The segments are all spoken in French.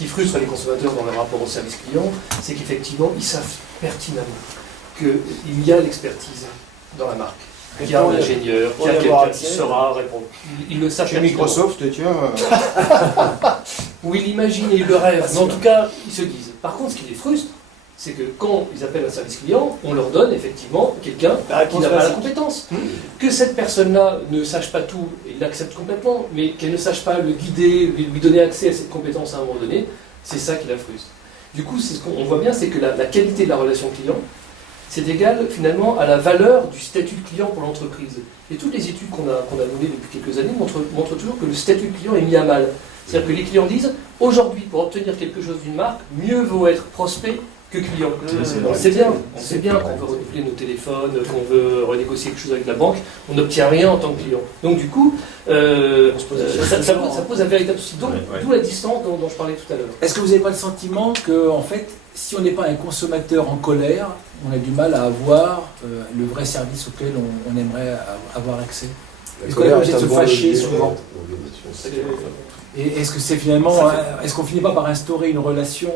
qui frustre les consommateurs dans leur rapport au service client, c'est qu'effectivement, ils savent pertinemment qu'il y a l'expertise dans la marque. Qu'il y a un ingénieur, qu'il y a quelqu'un qui saura répondre. Ils le savent. Chez Microsoft, tiens. Ou ils l'imaginent et ils le rêvent. Mais en tout cas, ils se disent. Par contre, ce qui les frustre, c'est que quand ils appellent un service client, on leur donne effectivement quelqu'un qui n'a pas la compétence. Que cette personne-là ne sache pas tout, et l'accepte complètement, mais qu'elle ne sache pas le guider, lui donner accès à cette compétence à un moment donné, c'est ça qui la frustre. Du coup, c'est ce qu'on voit bien, c'est que la qualité de la relation client, c'est égal finalement à la valeur du statut de client pour l'entreprise. Et toutes les études qu'on a menées depuis quelques années montrent toujours que le statut de client est mis à mal. C'est-à-dire que les clients disent, aujourd'hui, pour obtenir quelque chose d'une marque, mieux vaut être prospect que client. On sait bien qu'on veut renouveler nos téléphones, qu'on veut renégocier quelque chose avec la banque, on n'obtient rien en tant que client. Donc du coup, ça pose un véritable souci. D'où la distance dont je parlais tout à l'heure. Est-ce que vous n'avez pas le sentiment que, en fait, si on n'est pas un consommateur en colère, on a du mal à avoir le vrai service auquel on aimerait avoir accès? Est-ce qu'on est obligé de se fâcher souvent? Et est-ce que c'est finalement, est-ce qu'on finit pas par instaurer une relation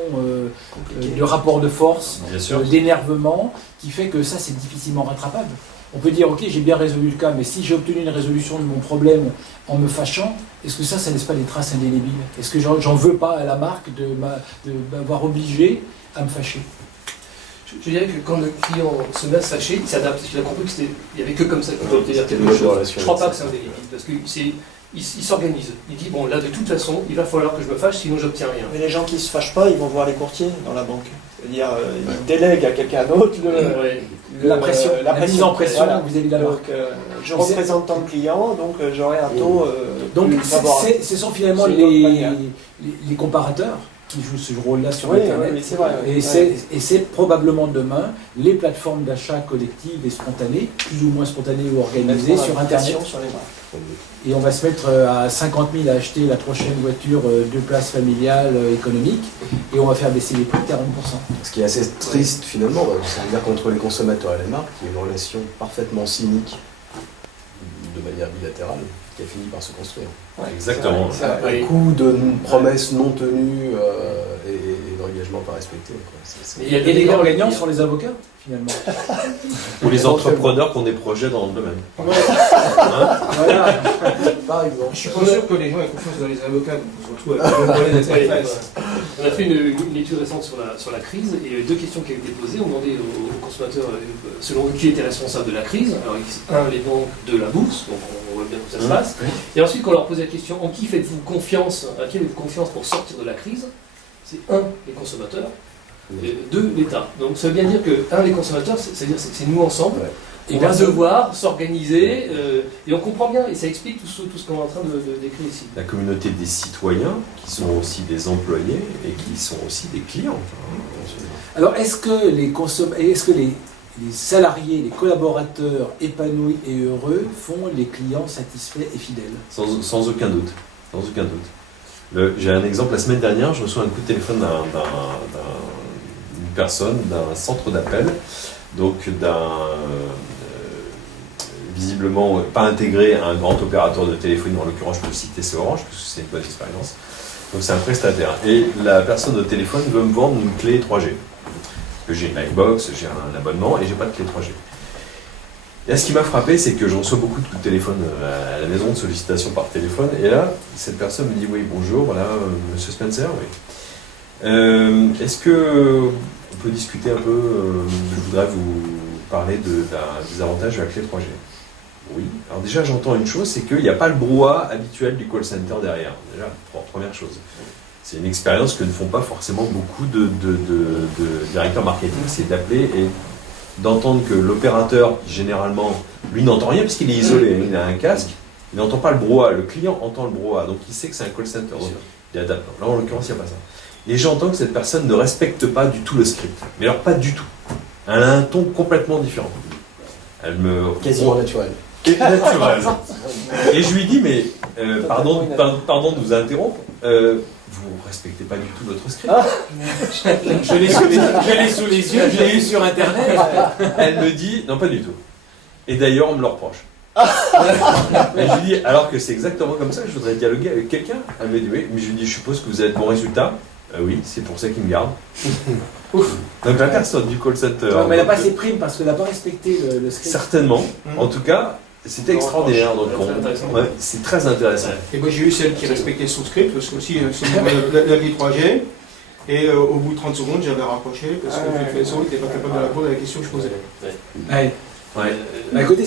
de rapport de force, d'énervement, qui fait que ça c'est difficilement rattrapable? On peut dire, ok, j'ai bien résolu le cas, mais si j'ai obtenu une résolution de mon problème en me fâchant, est-ce que ça laisse pas des traces indélébiles? Est-ce que j'en veux pas à la marque de m'avoir obligé à me fâcher? Je dirais que quand le client se met à se fâcher, il s'adapte. Il a compris qu'il n'y avait que comme ça qu'on peut obtenir quelque chose. Je ne crois pas que c'est indélébile, parce qu'il s'organise. Il dit, bon, là, de toute façon, il va falloir que je me fâche, sinon j'obtiens rien. Mais les gens qui ne se fâchent pas, ils vont voir les courtiers dans la banque. C'est-à-dire, ils délèguent à quelqu'un d'autre la mise en pression voilà. vis-à-vis de la marque. Je représente tant de clients, donc j'aurai un taux donc plus favorable. Ce sont finalement les comparateurs qui jouent ce rôle-là sur Internet. Oui, c'est vrai, et c'est probablement demain les plateformes d'achat collectives et spontanées, plus ou moins spontanées ou organisées sur Internet. Sur les marques. Et on va se mettre à 50 000 à acheter la prochaine voiture de place familiale économique et on va faire baisser les prix de 40%. Ce qui est assez triste finalement, ça veut dire qu'entre les consommateurs et les marques, il y a une relation parfaitement cynique de manière bilatérale qui a fini par se construire. Ouais, exactement. Un coup de promesses non tenues et d'engagements pas respectés. Et les grands gagnants sont les avocats, finalement. Ou les entrepreneurs qui ont des projets dans le domaine. Ouais. Voilà. Par exemple. Je suis pas sûr que les gens aient confiance dans les avocats, donc on se retrouve avec le problème d'être. On a fait une étude récente sur la crise et deux questions qui avaient été posées. On demandait aux consommateurs selon eux qui était responsable de la crise. Alors, les banques de la bourse, donc on voit bien où ça se passe. Et ensuite, quand on leur posait la question en qui faites-vous confiance, à qui avez-vous confiance pour sortir de la crise, c'est les consommateurs, et 2, l'État. Donc ça veut bien dire que les consommateurs, c'est-à-dire que c'est nous ensemble. Ouais. On va devoir s'organiser et on comprend bien, et ça explique tout ce qu'on est en train de décrire ici. La communauté des citoyens, qui sont aussi des employés et qui sont aussi des clients. Alors est-ce que les salariés, les collaborateurs épanouis et heureux font les clients satisfaits et fidèles? Sans aucun doute. Sans aucun doute. J'ai un exemple, la semaine dernière, je reçois un coup de téléphone d'une personne, d'un centre d'appel, donc visiblement pas intégré à un grand opérateur de téléphonie, en l'occurrence je peux citer c'est Orange, parce que c'est une bonne expérience. Donc c'est un prestataire. Et la personne au téléphone veut me vendre une clé 3G. Parce que j'ai une Livebox, j'ai un abonnement et j'ai pas de clé 3G. Et ce qui m'a frappé, c'est que je reçois beaucoup de coups de téléphone à la maison, de sollicitations par téléphone. Et là, cette personne me dit, oui, bonjour, voilà, monsieur Spencer, oui. Est-ce que on peut discuter un peu, je voudrais vous parler des avantages de la clé 3G. Oui. Alors déjà, j'entends une chose, c'est qu'il n'y a pas le brouhaha habituel du call center derrière. Déjà, première chose. C'est une expérience que ne font pas forcément beaucoup de directeurs marketing, c'est d'appeler et d'entendre que l'opérateur, qui généralement, lui n'entend rien parce qu'il est isolé, il a un casque, il n'entend pas le brouhaha, le client entend le brouhaha, donc il sait que c'est un call center, donc il adapte. Là, en l'occurrence, il n'y a pas ça. Et j'entends que cette personne ne respecte pas du tout le script, mais alors pas du tout. Elle a un ton complètement différent. Elle me... Quasiment naturel. Naturel. Et je lui dis, mais pardon de vous interrompre, vous ne respectez pas du tout votre script. Je l'ai sous les yeux, je l'ai eu sur Internet. Elle me dit, non pas du tout. Et d'ailleurs, on me le reproche. Et je lui dis, alors que c'est exactement comme ça que je voudrais dialoguer avec quelqu'un. Elle me dit, oui, mais je lui dis, je suppose que vous avez de bons résultats. Oui, c'est pour ça qu'il me garde. Donc la personne du call center... Non, mais elle n'a pas ses primes parce qu'elle n'a pas respecté le script. Certainement. En tout cas, c'était extraordinaire. Donc c'est très intéressant. Et moi j'ai eu celle qui respectait son script, parce que aussi c'est la vie 3G. Et au bout de 30 secondes, j'avais raccroché parce que le faisceau n'était pas capable de répondre à la question que je posais. Ouais. À côté,